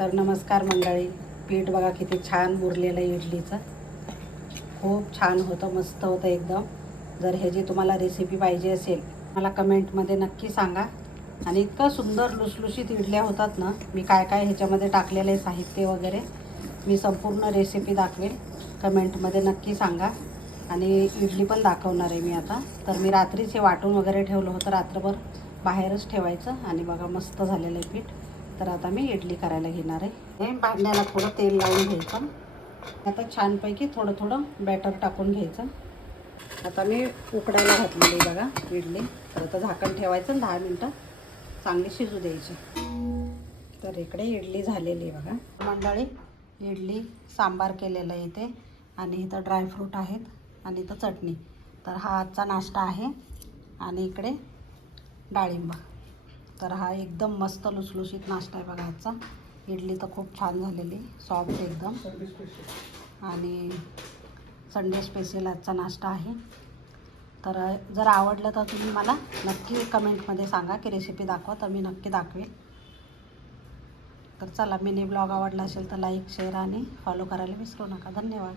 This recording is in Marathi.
तर नमस्कार मंडळी. पीठ बघा किती छान मुरलेलं आहे इडलीचं. खूप छान होतं, मस्त होतं एकदम. जर ह्याची तुम्हाला रेसिपी पाहिजे असेल मला कमेंटमध्ये नक्की सांगा. आणि इतकं सुंदर लुसलुशीत इडल्या होतात ना. मी काय काय ह्याच्यामध्ये टाकलेलं आहे साहित्य वगैरे मी संपूर्ण रेसिपी दाखवेल. कमेंटमध्ये नक्की सांगा. आणि इडली पण दाखवणार आहे मी आता. तर मी रात्रीचे वाटून वगैरे ठेवलं होतं, रात्रभर बाहेरच ठेवायचं. आणि बघा मस्त झालेलं आहे पीठ. तर आता मी इडली करायला घेणार आहे. हे भांड्याला थोडं तेल लावून घ्यायचं. आता छानपैकी थोडं थोडं बॅटर टाकून घ्यायचं. आता मी उकडायला घातलेली बघा इडली. तर आता झाकण ठेवायचं आणि 10 मिनटं चांगली शिजू द्यायची. तर इकडे इडली झालेली आहे बघा मंडळी. इडली सांबार केलेलं आहे इथे. आणि इथं ड्रायफ्रूट आहेत आणि इथं चटणी. तर हा आजचा नाश्ता आहे. आणि इकडे डाळिंब. तर हा एकदम मस्त लुसलुशीत नाश्ता आहे बघा आजचा. इडली तर खूप छान झालेली, सॉफ्ट एकदम. आणि संडे स्पेशल आजचा नाश्ता आहे. तर जर आवडलं तर तुम्ही मला नक्की कमेंटमध्ये सांगा की रेसिपी दाखवा, तर मी नक्की दाखवेल. तर चला, मिनी ब्लॉग आवडला असेल तर लाईक, शेअर आणि फॉलो करायला विसरू नका. धन्यवाद.